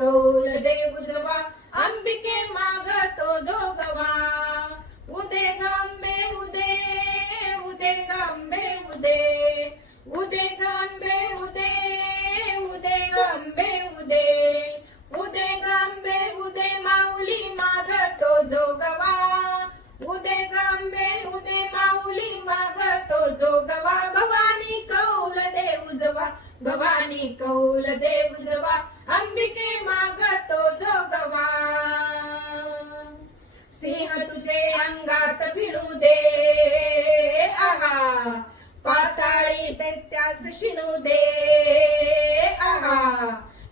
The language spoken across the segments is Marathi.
कौल दे उजवा, अंबिके मागतो जोगवा. उदे गांबे उदे, उदे गांबे उदे, उदे गांबे उदे, उदे गांबे उदे, उदे गांबे उदे माऊली मागतो जोगवा. उदे गांबे उदे माऊली मागतो जोगवा. भवानी कौल दे उजवा, भवानी कौल दे उजवा, अंबिके मागतो जोगवा. सिंह तुझे अंगात भिडू दे, आहा पाताळी दैत्यास शिणू दे, आहा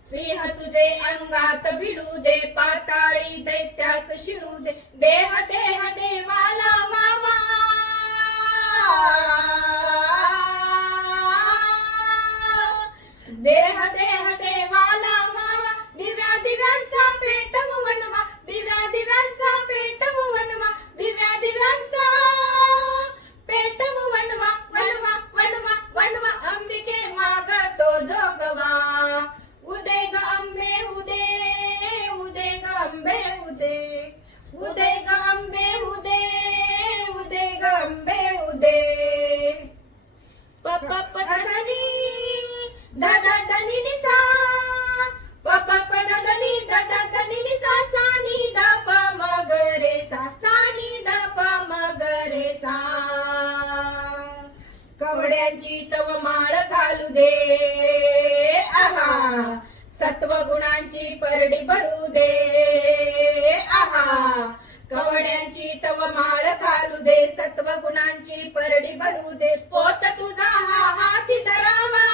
सिंह तुझे अंगात भिडू दे, पाताळी दैत्यास शिणू दे. देह देह देवाला वावा, देह देह देवाला वावा. दिव्या दिव्यांचा पेटव वनवा, दिव्या दिव्यांचा पेटव वनवा, दिव्या दिव्यांचा पेटव वनवा, वनवा वनवा वनवा. अंबिके मागतो जोगवा. उदे ग अंबे उदे, उदे ग अंबे उदे, उदे ग अंबे उदे, उदे ग अंबे उदे. पपपदनी दादा दनी निसा, पपपदनी दादा दनी निसा, सानी द प म ग रे सा, सानी द प म ग रे सा. कवड्यांची तव माळ घालू दे, आहा सत्व गुणांची परडी भरू दे, आहा कवड्यांची तव माळ घालू दे, सत्व गुणांची परडी भरू दे. पोत तुझा हा हाती धरावा,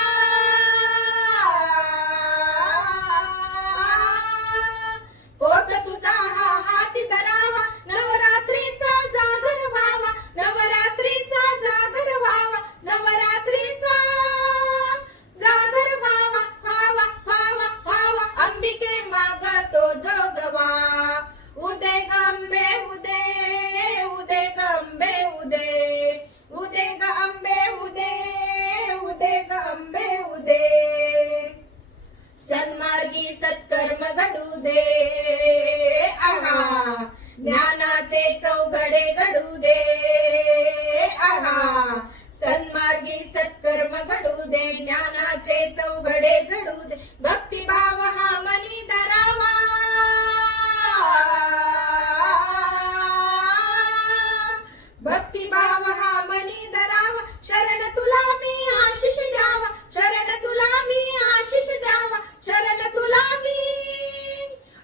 पोत तुझा हा हाती धरावा. नवरात्रीचा जागर व्हावा, नवरात्रीचा जागर व्हावा, नवरात्रीचा जागर व्हावा, व्हावा व्हावा व्हावा. अंबिके मागतो जोगवा. उदे गांबे उदे, उदे गांबे उदे, उदे गांबे उदे, उदे गांबे उदे. सन्मार्गी सत्कर्म घडू दे, आहा ज्ञानाचे चौघडे घडू दे, आहा सन्मार्गी सत्कर्म घडू दे, ज्ञानाचे चौघडे झडू दे. भक्तिभाव हा मनी धरावा, भक्तिभाव हा मनी धरावा. शरण तुला मी आशिष द्यावा, शरण तुला मी आशिष द्यावा, शरण तुला मी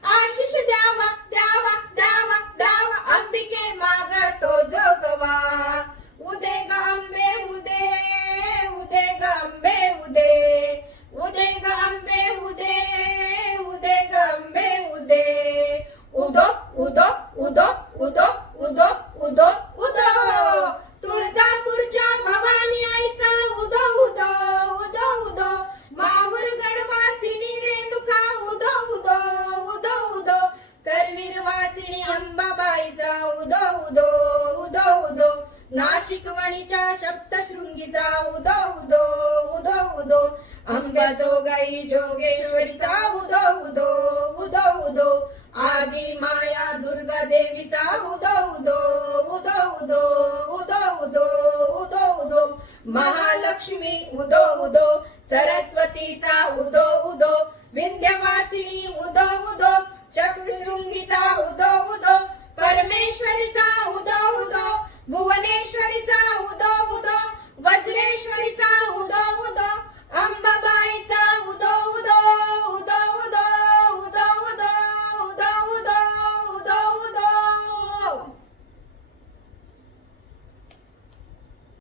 आशिष द्यावा, द्यावा द्यावा द्यावा. अंबिके मागतो जोगवा. उदे गांबे उदे, उदे गांबे उदे, उदे गांबे उदे, उदे गांबे उदे. उदो उदो उदो उदो उदो उदो उदो. तुळजापूरच्या भवानी आईचा उदो उदो उदो उदो. माहूर गडवासिनी रेणुका उदो उदो उदो उदो. करवीर वासिनी अंबाबाईचा उदो उदो उदो उदो. नाशिक वणीच्या सप्तशृंगीचा उदो उदो उदो उदो. अंबाजोगाई जोगेश्वरीचा उदो उदो उदो उदो. आदि माया दुर्गा देवीचा उदो उदो उदो उदो उदो उदो उदो उदो. महालक्ष्मी उदो उदो. सरस्वतीचा उदो उदो. विंध्यवासिनी उदो उदो. चक्रशृंगीचा उदो उदो. परमेश्वरीचा